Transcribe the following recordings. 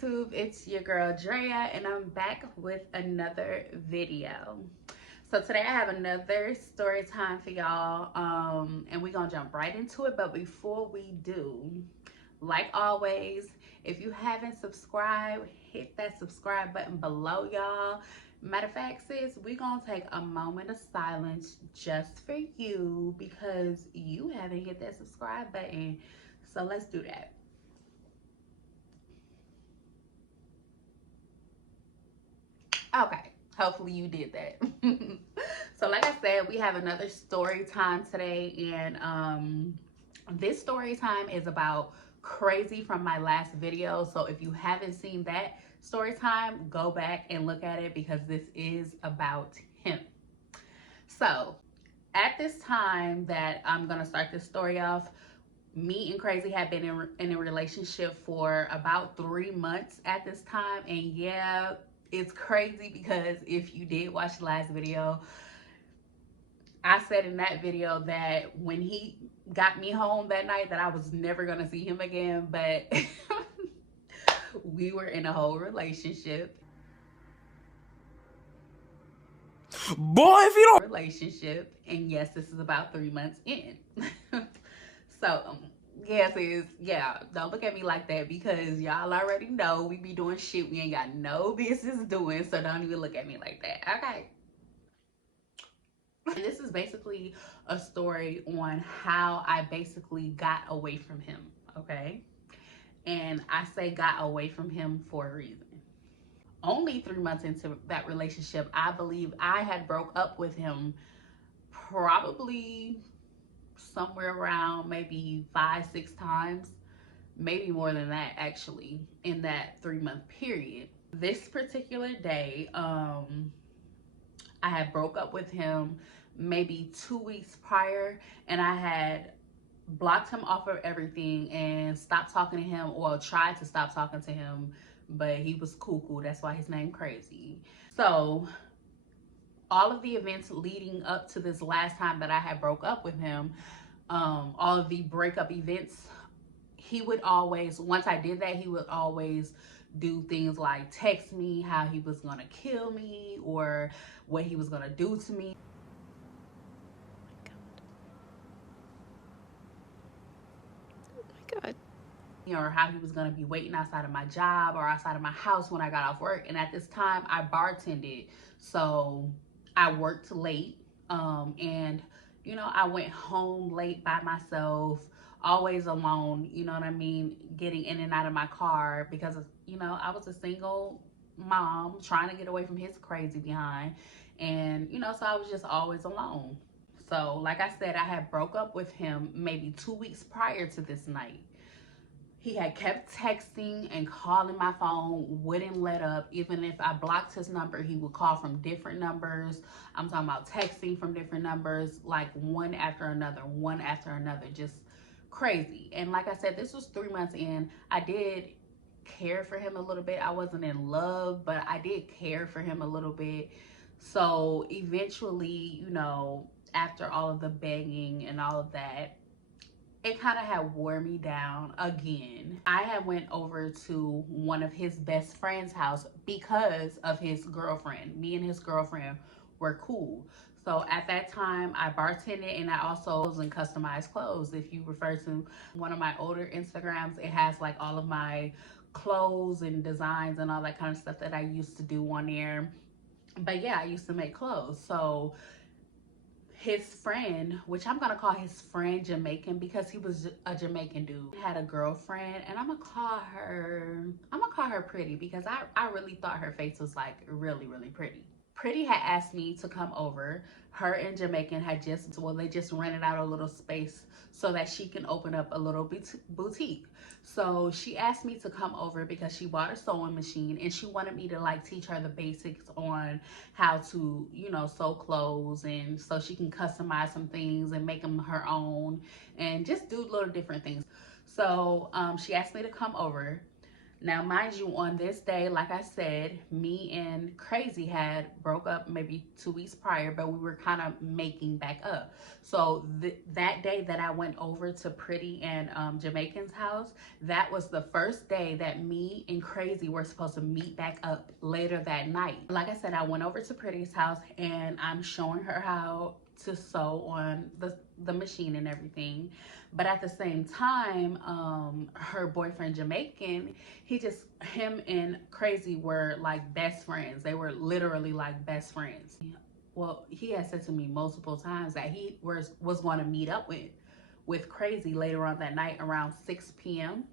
YouTube, it's your girl Drea, and I'm back with another video. So today I have another story time for y'all, and we're gonna jump right into it. But before we do, like always, if you haven't subscribed, hit that subscribe button below, y'all. Matter of fact, sis, we're gonna take a moment of silence just for you because you haven't hit that subscribe button. So let's do that. Okay, hopefully you did that. So like I said, we have another story time today, and this story time is about Crazy from my last video. So if you haven't seen that story time, go back and look at it because this is about him. So at this time that I'm gonna start this story off, me and Crazy had been in a relationship for about 3 months at this time. And yeah, it's crazy because if you did watch the last video, I said in that video that when he got me home that night that I was never gonna see him again, but we were in a whole relationship. Boy, if you don't Relationship, and yes, this is about 3 months in. So yes, yeah, don't look at me like that because y'all already know we be doing shit we ain't got no business doing, so don't even look at me like that, okay? And this is basically a story on how I basically got away from him, okay? And I say got away from him for a reason. Only 3 months into that relationship, I believe I had broke up with him probably somewhere around maybe 5-6 times, maybe more than that actually, in that 3-month period. This particular day, I had broke up with him maybe 2 weeks prior, and I had blocked him off of everything and stopped talking to him, or tried to stop talking to him, but he was cuckoo. That's why his name Crazy. So all of the events leading up to this last time that I had broke up with him, all of the breakup events, he would always, once I did that, he would always do things like text me how he was gonna kill me or what he was gonna do to me. Oh my God. Or how he was gonna be waiting outside of my job or outside of my house when I got off work. And at this time, I bartended, so I worked late, and you know, I went home late by myself, always alone. You know what I mean? Getting in and out of my car because of, you know, I was a single mom trying to get away from his crazy behind, and you know, so I was just always alone. So like I said, I had broke up with him maybe 2 weeks prior to this night. He had kept texting and calling my phone, wouldn't let up. Even if I blocked his number, he would call from different numbers. I'm talking about texting from different numbers, like one after another, just crazy. And like I said, this was 3 months in. I did care for him a little bit. I wasn't in love, but I did care for him a little bit. So eventually, you know, after all of the begging and all of that, it kind of had wore me down again. I had went over to one of his best friend's house because of his girlfriend. Me and his girlfriend were cool. So at that time, I bartended, and I also was in customized clothes. If you refer to one of my older Instagrams, it has like all of my clothes and designs and all that kind of stuff that I used to do on there. But yeah, I used to make clothes. So his friend, which I'm gonna call his friend Jamaican because he was a Jamaican dude, had a girlfriend, and I'm gonna call her Pretty because I really thought her face was like really, really pretty. Pretty had asked me to come over. Her and Jamaican had just, well, they just rented out a little space so that she can open up a little boutique. So she asked me to come over because she bought a sewing machine and she wanted me to like teach her the basics on how to, you know, sew clothes, and so she can customize some things and make them her own and just do little different things. So she asked me to come over. Now, mind you, on this day, like I said, me and Crazy had broke up maybe 2 weeks prior, but we were kind of making back up. So that day that I went over to Pretty and Jamaican's house, that was the first day that me and Crazy were supposed to meet back up later that night. Like I said, I went over to Pretty's house and I'm showing her how to sew on the machine and everything. But at the same time, her boyfriend Jamaican, him and Crazy were like best friends. They were literally like best friends. Well, he had said to me multiple times that he was going to meet up with Crazy later on that night around 6 p.m.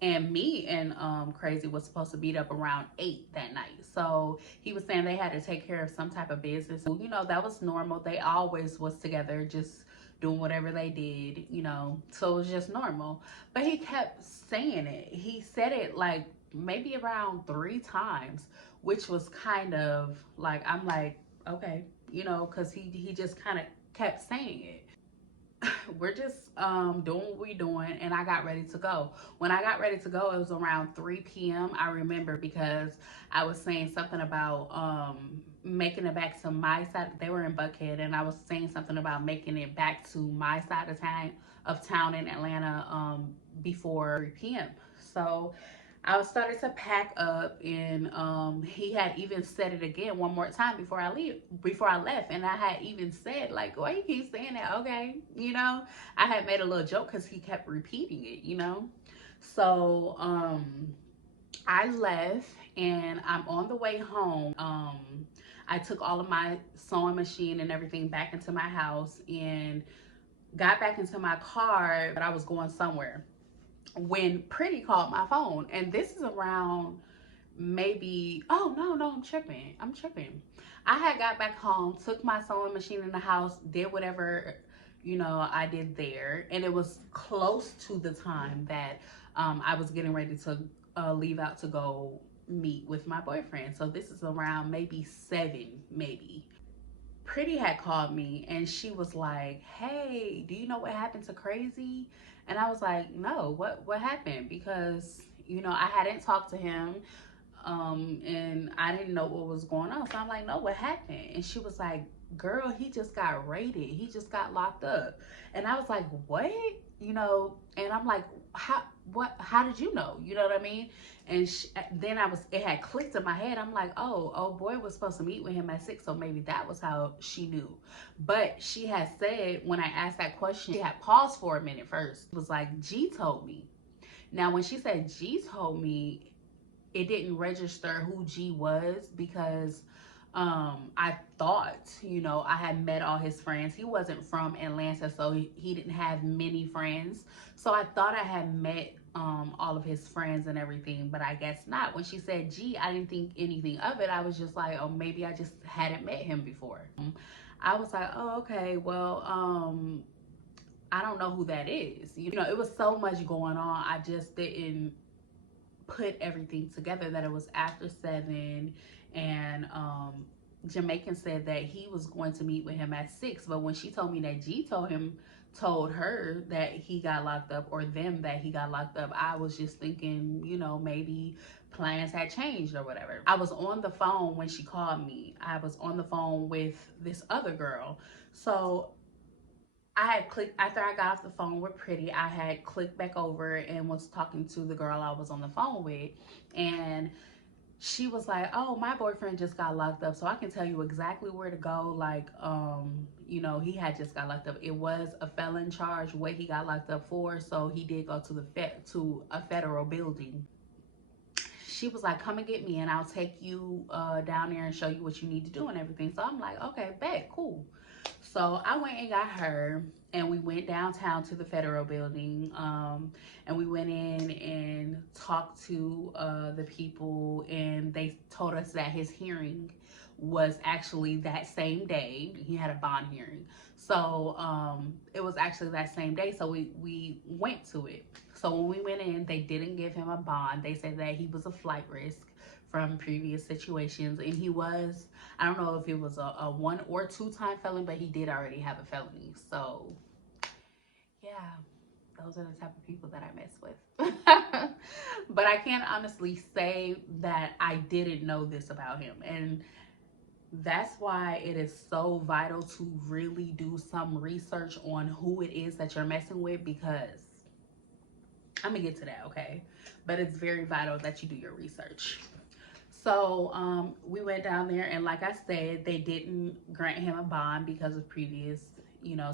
And me and Crazy was supposed to meet up around 8 that night. So he was saying they had to take care of some type of business. You know, that was normal. They always was together, just doing whatever they did, you know. So it was just normal. But he kept saying it. He said it like maybe around 3 times, which was kind of like, I'm like, okay, you know, because he just kind of kept saying it. We're just doing what we're doing, and I got ready to go. When I got ready to go, it was around 3 p.m. I remember because I was saying something about making it back to my side. They were in Buckhead, and I was saying something about making it back to my side of town in Atlanta before 3 p.m. So I started to pack up, and he had even said it again one more time before I left, and I had even said like, "Why you keep saying that?" Okay, you know, I had made a little joke because he kept repeating it, you know. So I left, and I'm on the way home. I took all of my sewing machine and everything back into my house and got back into my car, but I was going somewhere when Pretty called my phone. And this is around maybe, oh no, I'm tripping. I had got back home, took my sewing machine in the house, did whatever, you know, I did there. And it was close to the time that I was getting ready to leave out to go meet with my boyfriend. So this is around maybe 7, maybe. Pretty had called me and she was like, "Hey, do you know what happened to Crazy?" And I was like, "No, what happened?" Because, you know, I hadn't talked to him and I didn't know what was going on. So I'm like, "No, what happened?" And she was like, "Girl, he just got raided. He just got locked up." And I was like, "What?" You know, and I'm like, how did you know? You know what I mean? And then it had clicked in my head. I'm like, oh boy was supposed to meet with him at 6, so maybe that was how she knew. But she had said, when I asked that question, she had paused for a minute first. It was like, G told me. Now, when she said G told me, it didn't register who G was because I thought, you know, I had met all his friends. He wasn't from Atlanta, so he didn't have many friends. So I thought I had met all of his friends and everything, but I guess not. When she said G, I didn't think anything of it. I was just like, oh, maybe I just hadn't met him before. I was like, oh, okay, well, I don't know who that is. You know, it was so much going on. I just didn't put everything together that it was after 7. And Jamaican said that he was going to meet with him at 6, but when she told me that G told her that he got locked up, or them that he got locked up, I was just thinking, you know, maybe plans had changed or whatever. I was on the phone when she called me. I was on the phone with this other girl. So I had clicked, after I got off the phone with Pretty, I had clicked back over and was talking to the girl I was on the phone with. And she was like, "Oh, my boyfriend just got locked up, so I can tell you exactly where to go." Like, you know, he had just got locked up. It was a felon charge, what he got locked up for. So he did go to a federal building. She was like, "Come and get me, and I'll take you down there and show you what you need to do and everything." So I'm like, "Okay, bet, cool." So I went and got her, and we went downtown to the federal building, and we went in and talked to the people, and they told us that his hearing was actually that same day. He had a bond hearing. So it was actually that same day. So we went to it. So when we went in, they didn't give him a bond. They said that he was a flight risk from previous situations, and he was, I don't know if it was a 1 or 2 time felon, but he did already have a felony. So yeah, those are the type of people that I mess with. But I can honestly say that I didn't know this about him. And that's why it is so vital to really do some research on who it is that you're messing with, because I'm gonna get to that, okay? But it's very vital that you do your research. So we went down there, and like I said, they didn't grant him a bond because of previous,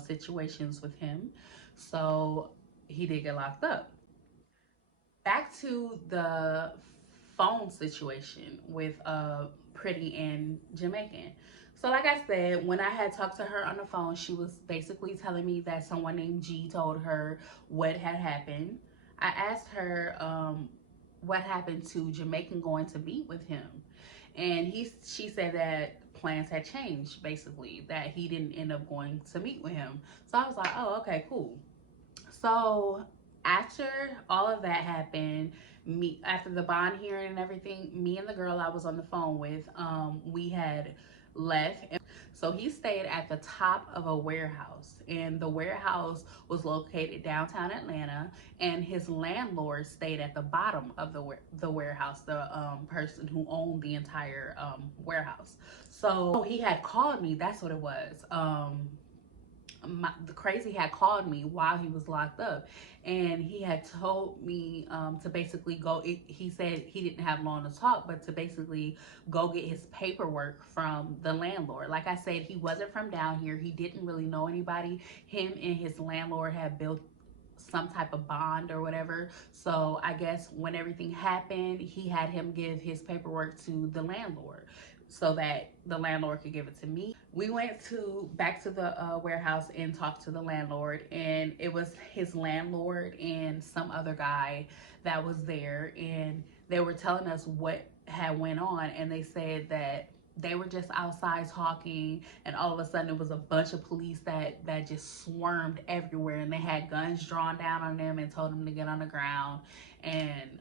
situations with him. So he did get locked up. Back to the phone situation with Pretty and Jamaican. So like I said, when I had talked to her on the phone, she was basically telling me that someone named G told her what had happened. I asked her what happened to Jamaican going to meet with him, and she said that plans had changed, basically that he didn't end up going to meet with him. So I was like, oh, okay, cool. So after all of that happened, after the bond hearing and everything, me and the girl I was on the phone with, we had left. So he stayed at the top of a warehouse, and the warehouse was located downtown Atlanta, and his landlord stayed at the bottom of the warehouse, the person who owned the entire warehouse. So he had called me. That's what it was. The crazy had called me while he was locked up, and he had told me to basically go. He said he didn't have long to talk, but to basically go get his paperwork from the landlord. Like I said, he wasn't from down here. He didn't really know anybody. Him and his landlord had built some type of bond or whatever. So I guess when everything happened, he had him give his paperwork to the landlord so that the landlord could give it to me. We went back to the warehouse and talked to the landlord, and it was his landlord and some other guy that was there, and they were telling us what had went on, and they said that they were just outside talking, and all of a sudden it was a bunch of police that just swarmed everywhere, and they had guns drawn down on them and told them to get on the ground. And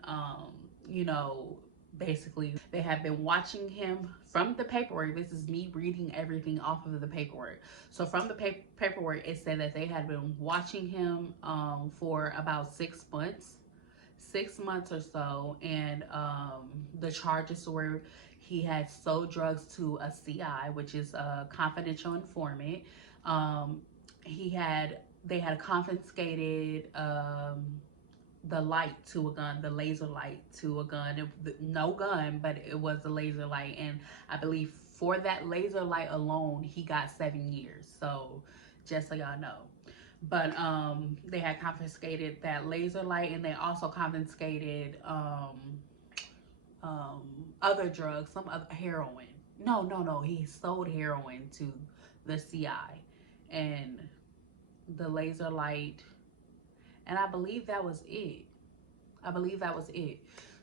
you know basically they have been watching him from the paperwork. This is me reading everything off of the paperwork. So from the paperwork, it said that they had been watching him for about 6 months or so, and the charges were he had sold drugs to a CI, which is a confidential informant. They had confiscated the light to a gun, the laser light to a gun. No gun, but it was the laser light, and I believe for that laser light alone, he got 7 years. So just so y'all know. But they had confiscated that laser light, and they also confiscated other drugs, some other heroin. No, he sold heroin to the CI, and the laser light, and I believe that was it.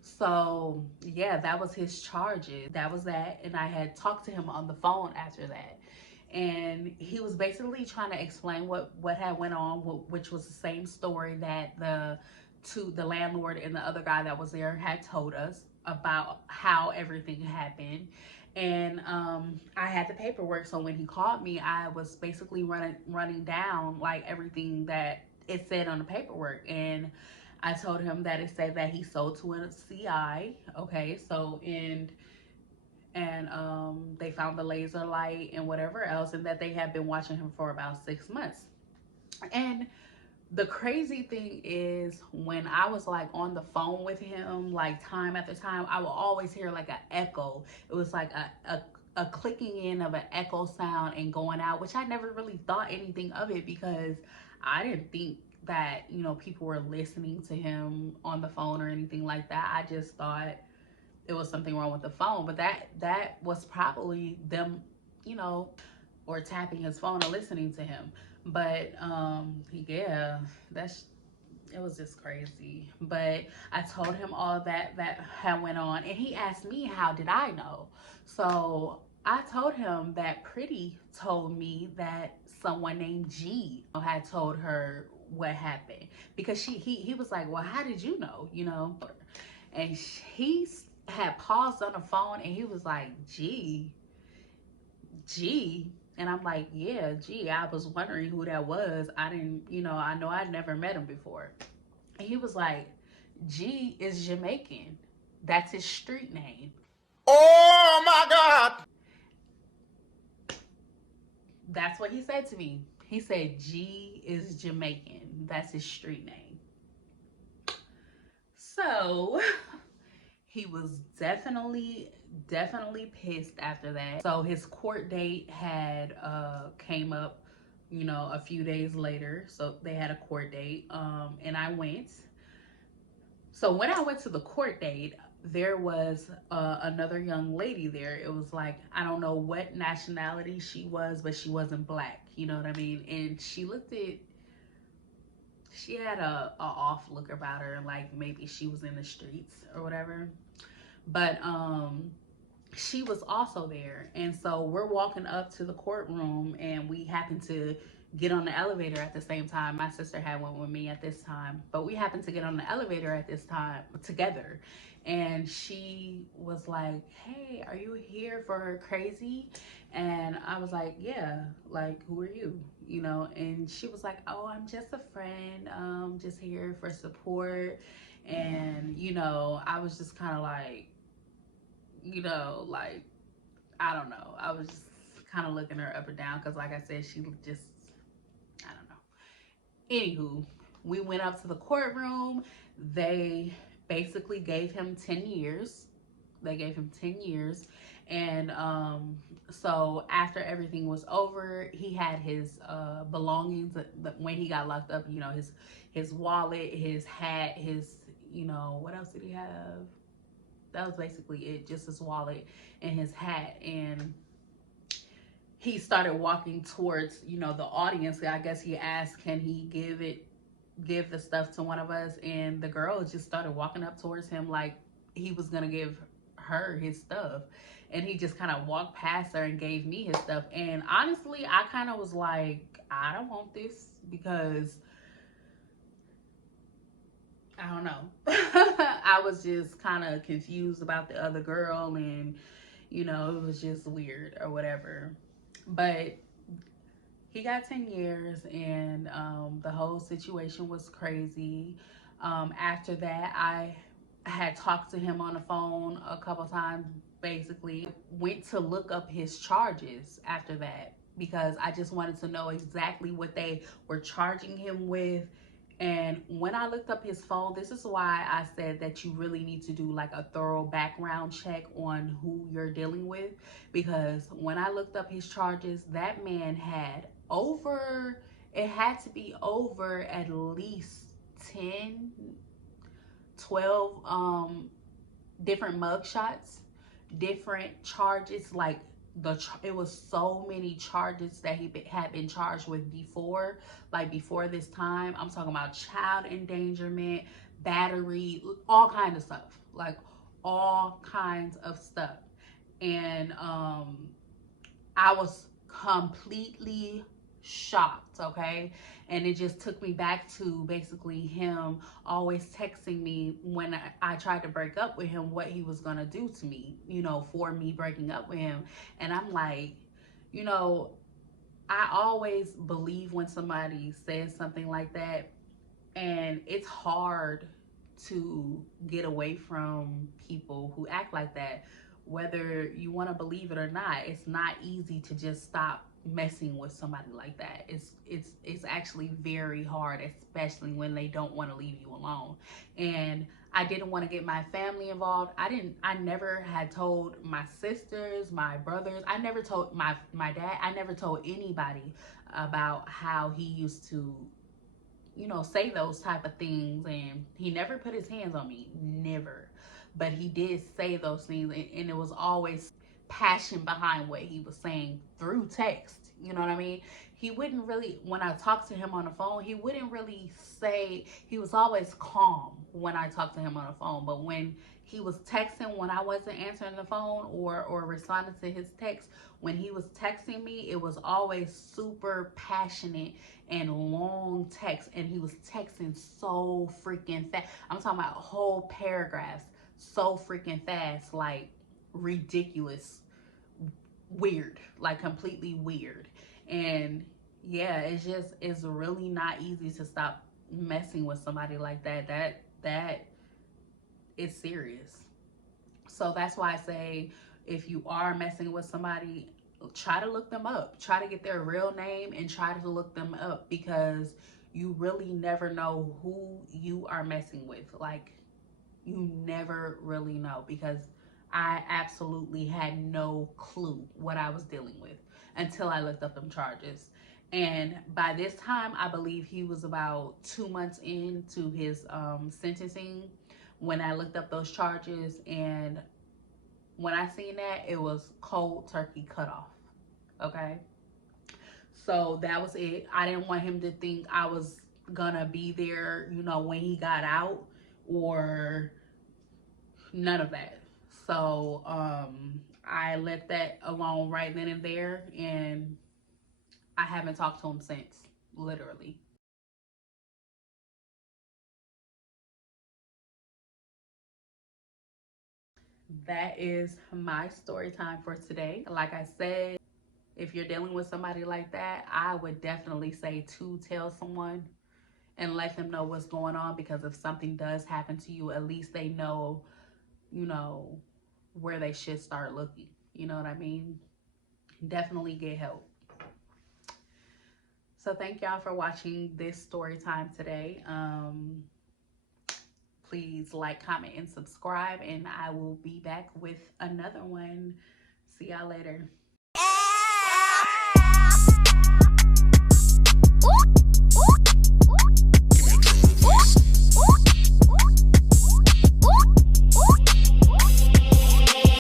So yeah, that was his charges. That was that, and I had talked to him on the phone after that, and he was basically trying to explain what had went on, which was the same story that the landlord and the other guy that was there had told us about how everything happened. And I had the paperwork, so when he called me, I was basically running down like everything that it said on the paperwork. And I told him that it said that he sold to a CI. Okay, so and they found the laser light and whatever else, and that they had been watching him for about 6 months. And the crazy thing is, when I was like on the phone with him, like time after time, I would always hear like an echo. It was like a clicking in of an echo sound and going out, which I never really thought anything of it, because I didn't think that people were listening to him on the phone or anything like that. I just thought it was something wrong with the phone, but that was probably them, or tapping his phone or listening to him. But yeah, it was just crazy. But I told him all that had went on, and he asked me how did I know. So I told him that Pretty told me that someone named G had told her what happened, because he was like, well, how did you know? And he had paused on the phone, and he was like, G. And I'm like, yeah, gee, I was wondering who that was. I didn't, I know I'd never met him before. And he was like, G is Jamaican. That's his street name. Oh my God! That's what he said to me. He said, G is Jamaican. That's his street name. So he was definitely pissed after that. So his court date had came up, a few days later. So they had a court date, and I went. So when I went to the court date, there was another young lady there. It was like, I don't know what nationality she was, but she wasn't black. You know what I mean? And she had a off look about her, like maybe she was in the streets or whatever. But she was also there. And so we're walking up to the courtroom, and we happened to get on the elevator at the same time. My sister had went with me at this time, but we happened to get on the elevator at this time together. And she was like, hey, are you here for crazy? And I was like, yeah, like, who are you? And she was like, oh, I'm just a friend, just here for support. And I was just kind of like, like, I don't know. I was just kind of looking her up and down because, like I said, she just, I don't know. Anywho, we went up to the courtroom. They basically gave him 10 years. They gave him 10 years. And so after everything was over, he had his belongings when he got locked up, his wallet, his hat, his, what else did he have? That was basically it, just his wallet and his hat. And he started walking towards, the audience. I guess he asked, can he give the stuff to one of us? And the girl just started walking up towards him like he was gonna give her his stuff. And he just kind of walked past her and gave me his stuff. And honestly, I kind of was like, I don't want this, because I don't know. I was just kind of confused about the other girl, and it was just weird or whatever. But he got 10 years, and the whole situation was crazy. After that, I had talked to him on the phone a couple times. Basically went to look up his charges after that, because I just wanted to know exactly what they were charging him with. And when I looked up his phone, this is why I said that you really need to do like a thorough background check on who you're dealing with. Because when I looked up his charges, that man had it had to be over at least 10, 12 different mugshots, different charges. Like it was so many charges that he had been charged with before, like before this time. I'm talking about child endangerment, battery, all kinds of stuff, like all kinds of stuff. And I was completely shocked, okay? And it just took me back to basically him always texting me when I tried to break up with him, what he was gonna do to me, for me breaking up with him. And I'm like, I always believe when somebody says something like that, and it's hard to get away from people who act like that. Whether you want to believe it or not, it's not easy to just stop messing with somebody like that. It's actually very hard, especially when they don't want to leave you alone. And I didn't want to get my family involved. I never had told my sisters, my brothers. I never told my dad. I never told anybody about how he used to say those type of things. And he never put his hands on me, never. But he did say those things, and it was always passion behind what he was saying through text. You know what I mean? He wouldn't really, when I talked to him on the phone, he wouldn't really say, he was always calm when I talked to him on the phone. But when he was texting, when I wasn't answering the phone or responding to his text, when he was texting me, it was always super passionate and long text. And he was texting so freaking fast. I'm talking about whole paragraphs so freaking fast, like ridiculous. weird, like completely weird. And yeah, it's really not easy to stop messing with somebody like that. That is serious. So that's why I say, if you are messing with somebody, try to look them up. Try to get their real name and try to look them up, because you really never know who you are messing with. Like, you never really know, because I absolutely had no clue what I was dealing with until I looked up them charges. And by this time, I believe he was about 2 months into his sentencing when I looked up those charges. And when I seen that, it was cold turkey cutoff. Okay. So that was it. I didn't want him to think I was gonna be there, when he got out, or none of that. So I let that alone right then and there, and I haven't talked to him since, literally. That is my story time for today. Like I said, if you're dealing with somebody like that, I would definitely say to tell someone and let them know what's going on, because if something does happen to you, at least they know, you know, where they should start looking. You know what I mean? Definitely get help. So thank y'all for watching this story time today. Please like, comment, and subscribe, and I will be back with another one. See y'all later.